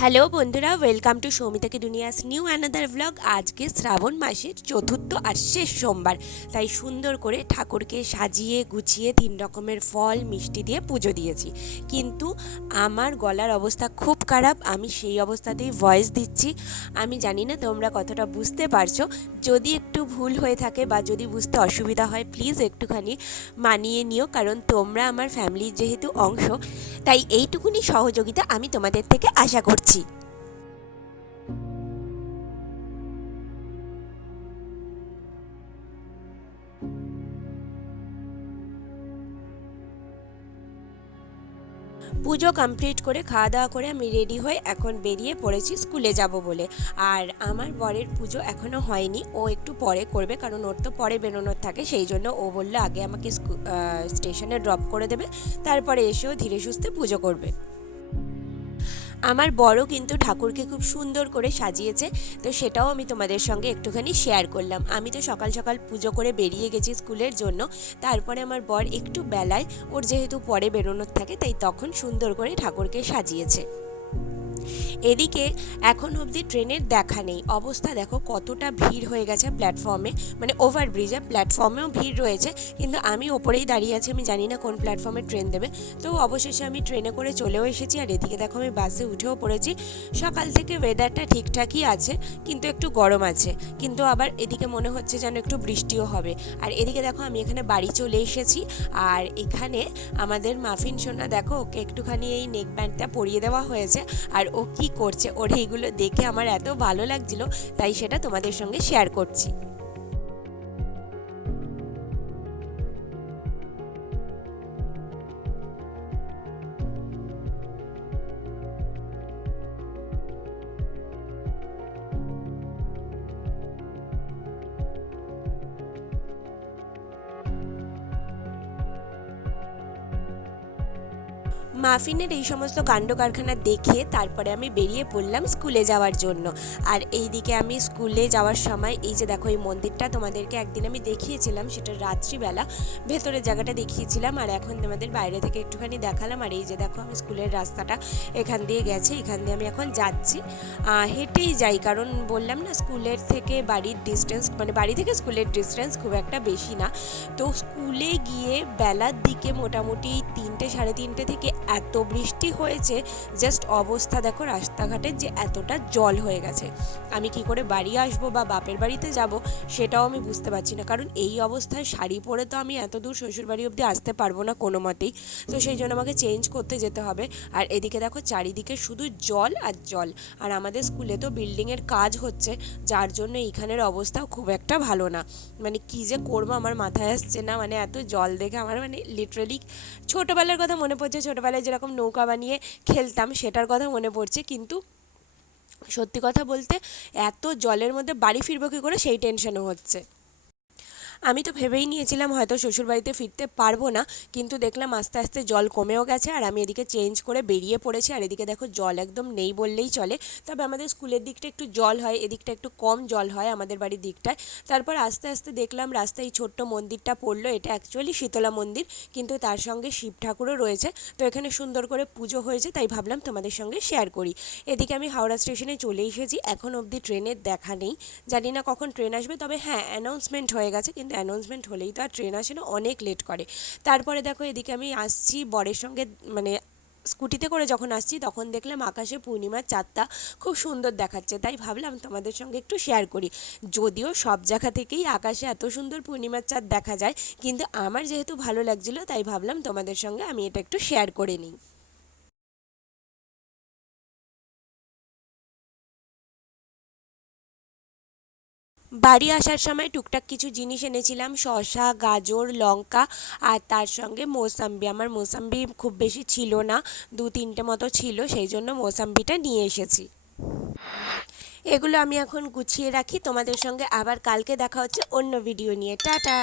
Hello বন্ধুরা, welcome to সৌমিতাকে দুনিয়াস নিউ অ্যানাদার ব্লগ। আজকে শ্রাবণ মাসের চতুর্থ আর শেষ সোমবার, তাই সুন্দর করে ঠাকুরকে সাজিয়ে গুছিয়ে 3 রকমের ফল মিষ্টি দিয়ে পুজো দিয়েছি। কিন্তু আমার গলার অবস্থা খুব খারাপ, আমি সেই অবস্থাতেই ভয়েস দিচ্ছি। আমি জানি না তোমরা কতটা বুঝতে পারছো। যদি একটু ভুল হয়ে থাকে বা যদি বুঝতে অসুবিধা হয়, প্লিজ একটুখানি মানিয়ে নিও, কারণ তোমরা আমার ফ্যামিলির যেহেতু অংশ, তাই এইটুকুনি সহযোগিতা আমি তোমাদের থেকে আশা করছি। পুজো কমপ্লিট করে খাওয়া দাওয়া করে আমি রেডি হয়ে এখন বেরিয়ে পড়েছি স্কুলে যাব বলে। আর আমার বরের পুজো এখনও হয়নি, ও একটু পরে করবে, কারণ ওর তো পরে বেরোনোর থাকে। সেই জন্য ও বললো আগে আমাকে স্টেশনে ড্রপ করে দেবে, তারপরে এসেও ধীরে সুস্থে পুজো করবে। আমার বড় কিন্তু ঠাকুরকে খুব সুন্দর করে সাজিয়েছে, তো সেটাও আমি তোমাদের সঙ্গে একটুখানি শেয়ার করলাম। আমি তো সকাল সকাল পুজো করে বেরিয়ে গেছি স্কুলের জন্য, তারপরে আমার বর একটু বেলায়, ওর যেহেতু পরে বেরোনোর থাকে, তাই তখন সুন্দর করে ঠাকুরকে সাজিয়েছে। এদিকে এখন অবধি ট্রেনের দেখা নেই, অবস্থা দেখো কতটা ভিড় হয়ে গেছে প্ল্যাটফর্মে, মানে ওভারব্রিজে প্ল্যাটফর্মেও ভিড় রয়েছে, কিন্তু আমি ওপরেই দাঁড়িয়ে আছি, আমি জানি না কোন প্ল্যাটফর্মে ট্রেন দেবে। তো অবশেষে আমি ট্রেনে করে চলেও এসেছি, আর এদিকে দেখো আমি বাসে উঠেও পড়েছি। সকাল থেকে ওয়েদারটা ঠিকঠাকই আছে, কিন্তু একটু গরম আছে, কিন্তু আবার এদিকে মনে হচ্ছে যেন একটু বৃষ্টিও হবে। আর এদিকে দেখো আমি এখানে বাড়ি চলে এসেছি, আর এখানে আমাদের মাফিন সোনা দেখো, ওকে একটুখানি এই নেক ব্যান্ডটা পরিয়ে দেওয়া হয়েছে, আর ও কি করছে, ওর এইগুলো দেখে আমার এত ভালো লাগছিল, তাই সেটা তোমাদের সঙ্গে শেয়ার করছি। মাফিনের এই সমস্ত কাণ্ড কারখানা দেখে তারপরে আমি বেরিয়ে পড়লাম স্কুলে যাওয়ার জন্য। আর এই দিকে আমি স্কুলে যাওয়ার সময় এই যে দেখো, এই মন্দিরটা তোমাদেরকে একদিন আমি দেখিয়েছিলাম, সেটা রাত্রিবেলা ভেতরের জায়গাটা দেখিয়েছিলাম, আর এখন তোমাদের বাইরে থেকে একটুখানি দেখালাম। আর এই যে দেখো, আমি স্কুলের রাস্তাটা এখান দিয়ে গেছে, এখান দিয়ে আমি এখন যাচ্ছি, হেঁটেই যাই, কারণ বললাম না স্কুলের থেকে বাড়ির ডিস্টেন্স, মানে বাড়ি থেকে স্কুলের ডিস্টেন্স খুব একটা বেশি না। তো স্কুলে গিয়ে বেলার দিকে মোটামুটি 3টে সাড়ে 3টে থেকে এত বৃষ্টি হয়েছে, জাস্ট অবস্থা দেখো রাস্তাঘাটের, যে এতটা জল হয়ে গেছে। আমি কি করে বাড়ি আসবো বা বাপের বাড়িতে যাব সেটাও আমি বুঝতে পারছি না, কারণ এই অবস্থায় শাড়ি পরে তো আমি এত দূর শ্বশুরবাড়ি অবধি আসতে পারবো না কোনো মতেই। তো সেই জন্য আমাকে চেঞ্জ করতে যেতে হবে। আর এদিকে দেখো চারিদিকে শুধু জল আর জল, আর আমাদের স্কুলে তো বিল্ডিংয়ের কাজ হচ্ছে, যার জন্য এইখানের অবস্থাও খুব একটা ভালো না। মানে কী যে করবো আমার মাথায় আসছে না, মানে এত জল দেখে আমার মানে লিটারালি ছোটোবেলার কথা মনে পড়ছে। ছোটোবেলায় যেরকম নৌকা বানিয়ে খেলতাম সেটার কথা মনে পড়ছে, কিন্তু সত্যি কথা বলতে এত জলের মধ্যে বাড়ি ফিরবো কী করে সেই টেনশনও হচ্ছে। আমি তো ভেবেই নিয়েছিলাম হয়তো শ্বশুরবাড়িতে ফিরতে পারবো না, কিন্তু দেখলাম আস্তে আস্তে জল কমেও গেছে, আর আমি এদিকে চেঞ্জ করে বেরিয়ে পড়েছি। আর এদিকে দেখো জল একদম নেই বললেই চলে, তবে আমাদের স্কুলের দিকটা একটু জল হয়, এদিকটা একটু কম জল হয় আমাদের বাড়ির দিকটায়। তারপর আস্তে আস্তে দেখলাম রাস্তায় এই ছোট্ট মন্দিরটা পড়লো, এটা অ্যাকচুয়ালি শীতলা মন্দির, কিন্তু তার সঙ্গে শিব ঠাকুরও রয়েছে। তো এখানে সুন্দর করে পুজো হয়েছে, তাই ভাবলাম তোমাদের সঙ্গে শেয়ার করি। এদিকে আমি হাওড়া স্টেশনে চলে এসেছি, এখন অবধি ট্রেনের দেখা নেই, জানি না কখন ট্রেন আসবে। তবে হ্যাঁ, অ্যানাউন্সমেন্ট হয়ে গেছে, কিন্তু অ্যানাউন্সমেন্ট হলেই তো আর ট্রেন আসে না, অনেক লেট করে। তারপরে দেখো এদিকে আমি আসছি বরের সঙ্গে, মানে স্কুটিতে করে যখন আসছি তখন দেখলাম আকাশে পূর্ণিমার চাঁদটা খুব সুন্দর দেখাচ্ছে, তাই ভাবলাম তোমাদের সঙ্গে একটু শেয়ার করি। যদিও সব জায়গা থেকেই আকাশে এত সুন্দর পূর্ণিমার চাঁদ দেখা যায়, কিন্তু আমার যেহেতু ভালো লাগছিলো, তাই ভাবলাম তোমাদের সঙ্গে আমি এটা একটু শেয়ার করে নিই। বাড়ি আসার সময় টুকটাক কিছু জিনিস এনেছিলাম, শসা, গাজর, লঙ্কা, আর তার সঙ্গে মৌসাম্বি। আমার মৌসাম্বি খুব বেশি ছিল না, 2-3টে মতো ছিল, সেই জন্য মৌসাম্বিটা নিয়ে এসেছি। এগুলো আমি এখন গুছিয়ে রাখি, তোমাদের সঙ্গে আবার কালকে দেখা হচ্ছে অন্য ভিডিও নিয়ে। টাটা।